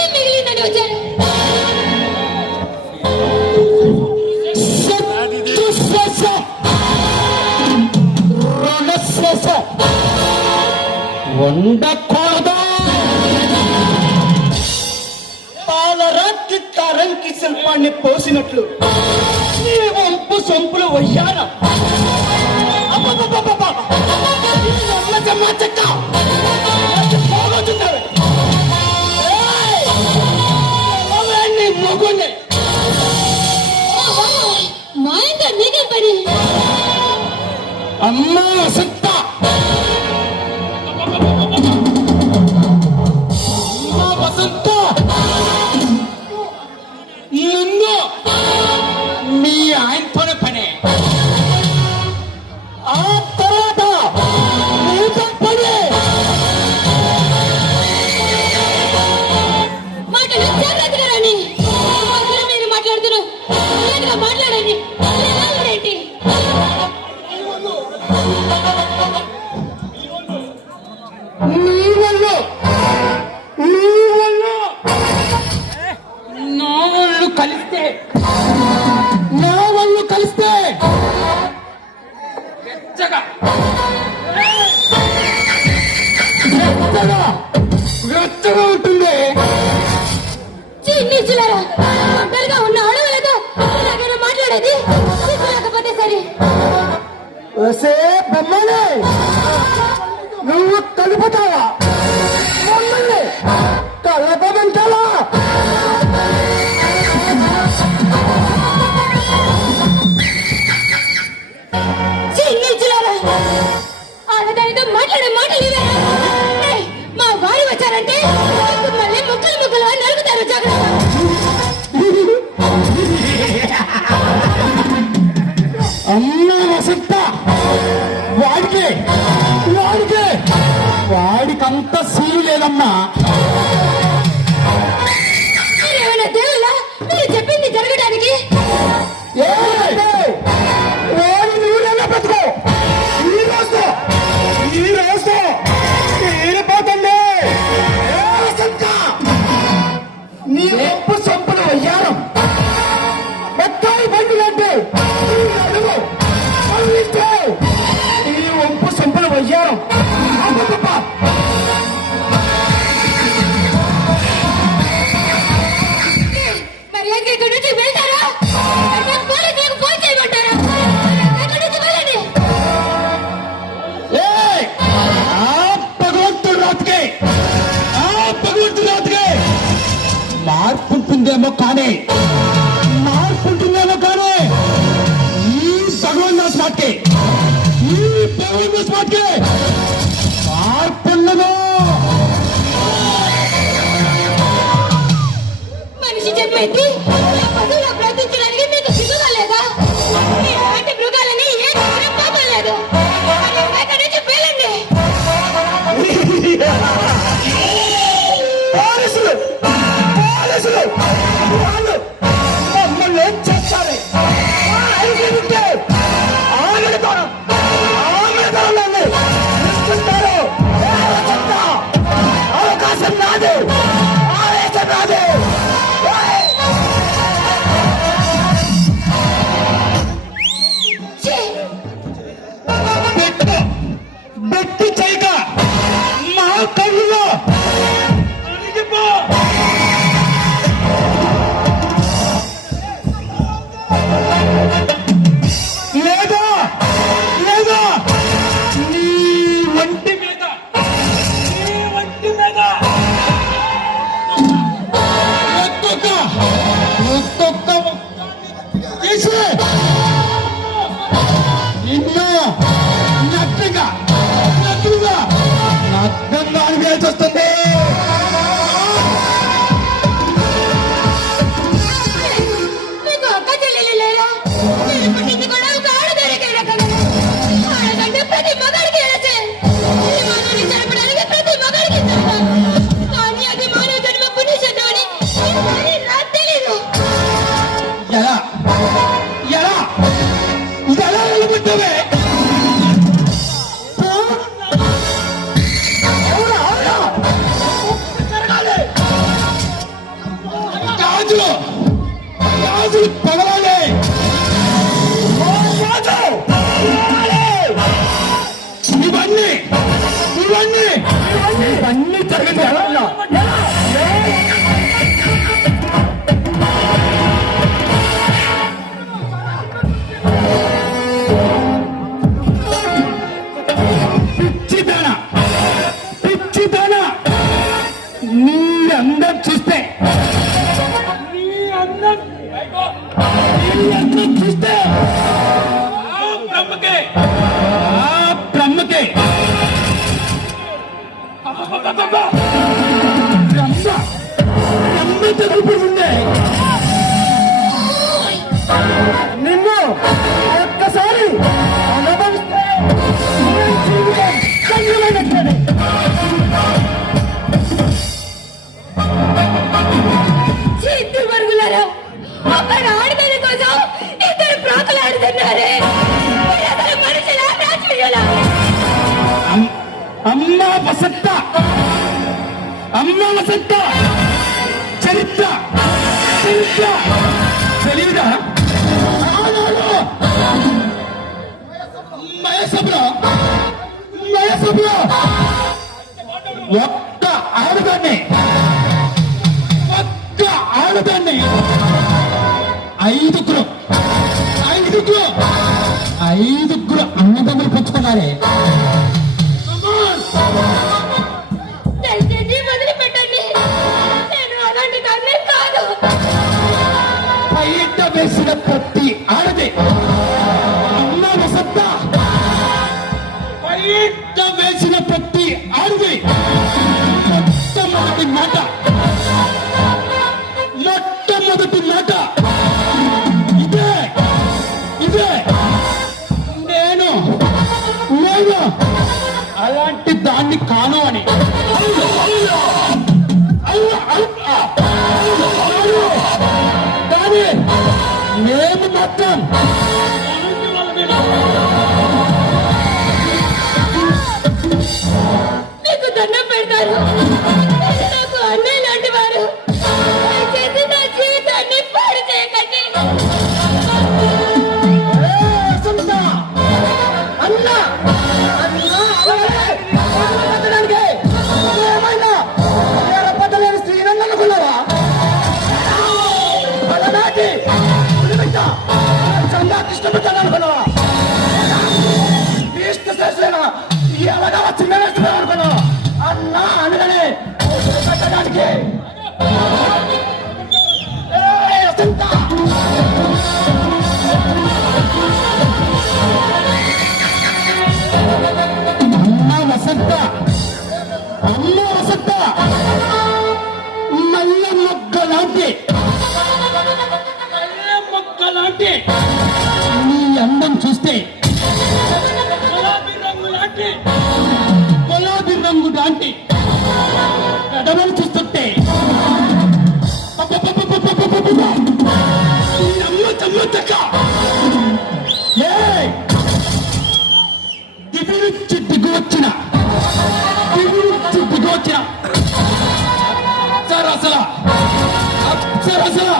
ఏం మిగిలిందని వచ్చాను. ఉండకూడదు. పాలరాత్రి తరంకి శిల్పాన్ని పోసినట్లు ఈ వంపు సొంపులు వయ్యాన మొగుండే మాయంగా నీకే పని. అమ్మా వసంత, అమ్మా వసంత, ముందు మీ ఆయనతోనే పని, ఆ తర్వాత నీతో పని. మాటలు జాగ్రత్తగా రాని. మీరు మాట్లాడుతున్నారు, మాట్లాడండి. ఏంటి కలిస్తే వెచ్చగా ఉంటుంది. చిన్నిచ్చులారా, ఒంటరిగా ఉన్న ఆడవాళ్ళతో ఇలాగైనా మాట్లాడేది? లేకపోతే సరే. వసే బొమ్మనే, నువ్వు కలుపుతావా? మమ్మల్ని కలపమంటావా? చిన్నిచ్చులారా, ఆడదానితో మాట్లాడే మాటలు ఇవే. మా వారు వచ్చారంటే మళ్ళీ ముక్కలు ముక్కలు నరుకుతారు. జాగ్రత్త. అమ్మా వసంత, వాడికంత సీలు లేదమ్మా. మీరేమైనా దేవుళ్ళా? మీరు చెప్పింది జరగడానికి? వాడి నువ్వులేనా బ్రతుకో. ఈ రోజు తీరిపోతుంది. వసంత, నీ ఒప్పు సొంపులు వయ్యారం బత్తాయి పండుగంటే ఈ ఒప్పు సొంపులు వయ్యారం. మరి ఎక్కడి నుంచి వెళ్తారా? పోలీసులకు ఫోన్ చేయమంటారా? ఎక్కడి నుంచి వెళ్ళండి. మార్పు ఉంటుందేమో కానీ ఈ భగవంతుని స్మార్ట్కి, ఈ భగవంతుని స్మార్ట్కి మార్పు ఉండదు. మనిషి చెప్పేది పశువులా ప్రవర్తించడానికి మీకు సిగ్గుగా లేదా? ఇలాంటి మృగాలని ఏ పాపం లేదు. ఎక్కడి నుంచి వెళ్ళండి. వాళ్ళు మమ్మల్ని ఏం చేస్తారు? అవకాశం నాది, ఆవేశం నాది. బెట్టి చేయక మా కళ్ళులో లేదా నీ వంటి మీద ఒక్కొక్క తీసి నిన్ను నగ్నంగా అనిపించి వస్తుంది. మీకు అక్క చెల్లెలు లేరా? మీరు పుట్టింది కూడా ఒక ఆడదానికే కదా. ఆడదంటే ప్రతి మగాడికి ఏసే. ఈ మానవుని జరపడానికి ప్రతి మగాడికి జరపాలి. కానీ అది మానవ జన్మ పుణ్యశతం అని నాకు తెలీదు. ఎలా వెళ్ళబుట్టవే? నీ అందం చూస్తే నీ అందం చూస్తే బ్రహ్మకే బ్రహ్మ తలుపుతుందే నిన్ను ఒక్కసారి అనుభవిస్తే నీ జీవితం ధన్యమైనట్లే. ఇద్దరు మరుగులారా అక్కడ ఆడదాని కోసం ఇద్దరు ప్రాకులాడుతున్నారే వీళ్ళందరూ మనుషులా రాజులా? అమ్మా వసంత చరిత్ర తెలియదా? మయసభలో ఒక్క ఆడదాన్ని ఐదుగురు అన్నదమ్ములు పుచ్చుకున్నారే. దయచేసి వదిలిపెట్టండి, నేను అలాంటి దాన్నే కాదు. బయట వేసిన ప్రతి ఆడది అమ్మ వసంత బయట వేసిన ప్రతి ఆడది మొట్టమొదటి మాట ఇదే నేను అలాంటి దాన్ని కాను అని. కానీ నేను మాత్రం మీకు దండం పెడతారు, మీరు నాకు అన్నయ్య లాంటి వారు. దయచేసి నా జీవితాన్ని పాడు చేయకండి. అన్నా అనగానే పెట్టడానికి అమ్మ వసంత మల్ల మొగ్గ లాంటి నీ అందం చూస్తే గులాబీ రంగు లాంటి కడవలు చూస్తుంటే దిగి నుంచి దిగువచ్చిన అప్సరసల